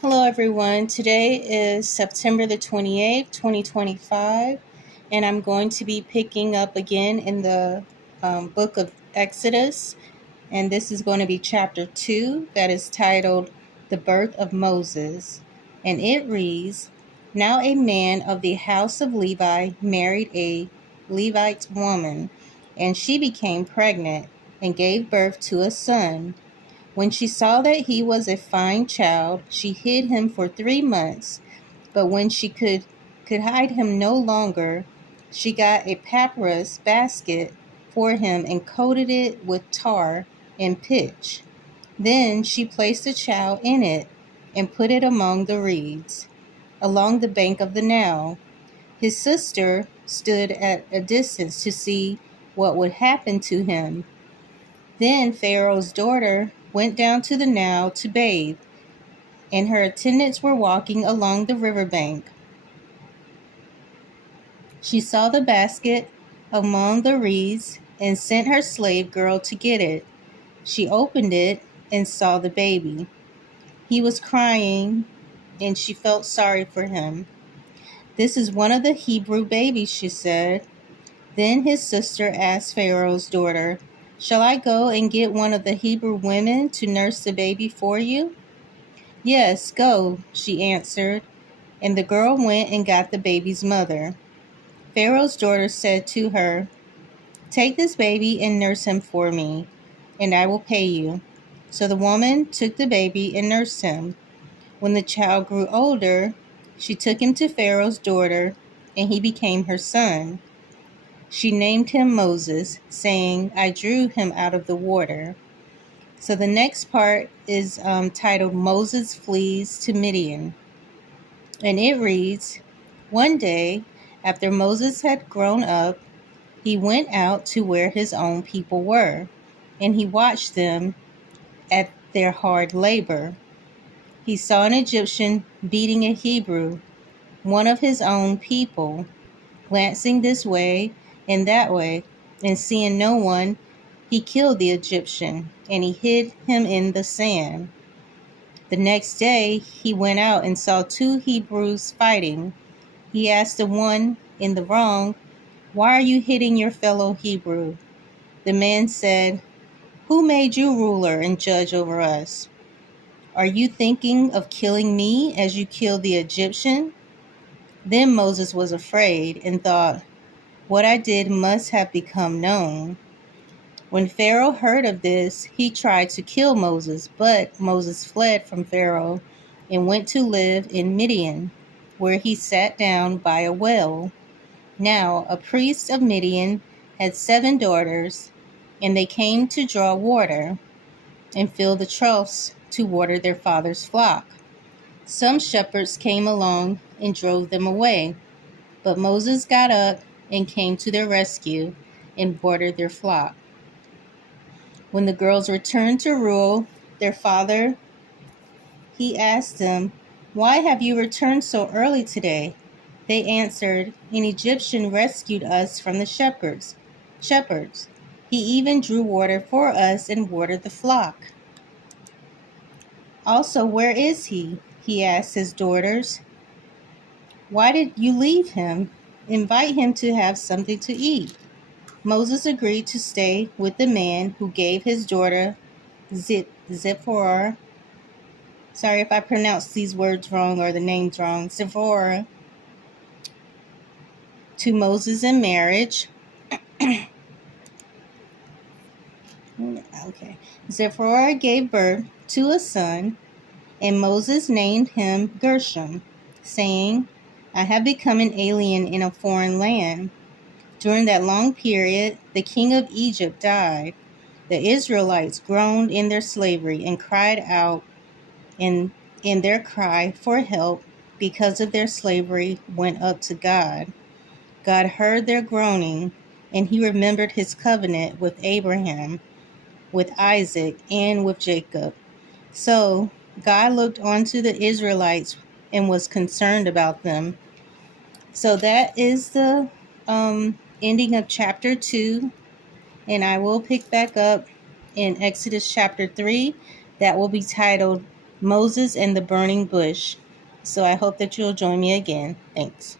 Hello, everyone. Today is September the 28th, 2025, and I'm going to be picking up again in the book of Exodus, and this is going to be chapter 2 that is titled The Birth of Moses. And it reads, Now a man of the house of Levi married a Levite woman, and she became pregnant and gave birth to a son. When she saw that he was a fine child, she hid him for 3 months. But when she could hide him no longer, she got a papyrus basket for him and coated it with tar and pitch. Then she placed the child in it and put it among the reeds, along the bank of the Nile. His sister stood at a distance to see what would happen to him. Then Pharaoh's daughter went down to the Nile to bathe, and her attendants were walking along the river bank. She saw the basket among the reeds and sent her slave girl to get it. She opened it and saw the baby. He was crying, and she felt sorry for him. "This is one of the Hebrew babies," she said. Then his sister asked Pharaoh's daughter, "Shall I go and get one of the Hebrew women to nurse the baby for you?" "Yes, go," she answered, and the girl went and got the baby's mother. Pharaoh's daughter said to her, "Take this baby and nurse him for me, and I will pay you." So the woman took the baby and nursed him. When the child grew older, she took him to Pharaoh's daughter, and he became her son. She named him Moses, saying, "I drew him out of the water." So the next part is titled Moses Flees to Midian. And it reads, One day, after Moses had grown up, he went out to where his own people were, and he watched them at their hard labor. He saw an Egyptian beating a Hebrew, one of his own people. Glancing this way and that way, and seeing no one, he killed the Egyptian, and he hid him in the sand. The next day, he went out and saw two Hebrews fighting. He asked the one in the wrong, "Why are you hitting your fellow Hebrew?" The man said, "Who made you ruler and judge over us? Are you thinking of killing me as you killed the Egyptian?" Then Moses was afraid and thought, "What I did must have become known." When Pharaoh heard of this, he tried to kill Moses, but Moses fled from Pharaoh and went to live in Midian, where he sat down by a well. Now a priest of Midian had 7 daughters, and they came to draw water and fill the troughs to water their father's flock. Some shepherds came along and drove them away, but Moses got up and came to their rescue and watered their flock. When the girls returned to rule their father, he asked them, "Why have you returned so early today?" They answered, "An Egyptian rescued us from the shepherds. He even drew water for us and watered the flock." "Also, where is he?" he asked his daughters. "Why did you leave him? Invite him to have something to eat." Moses agreed to stay with the man who gave his daughter Zipporah. Sorry if I pronounced these words wrong or the names wrong. Zipporah to Moses in marriage. Okay. Zipporah gave birth to a son, and Moses named him Gershom, saying, "I have become an alien in a foreign land." During that long period, the king of Egypt died. The Israelites groaned in their slavery and cried out in their cry for help because of their slavery went up to God. God heard their groaning, and he remembered his covenant with Abraham, with Isaac, and with Jacob. So God looked onto the Israelites and was concerned about them. So that is the ending of chapter 2, and I will pick back up in Exodus chapter 3. That will be titled Moses and the Burning Bush. So I hope that you'll join me again. Thanks.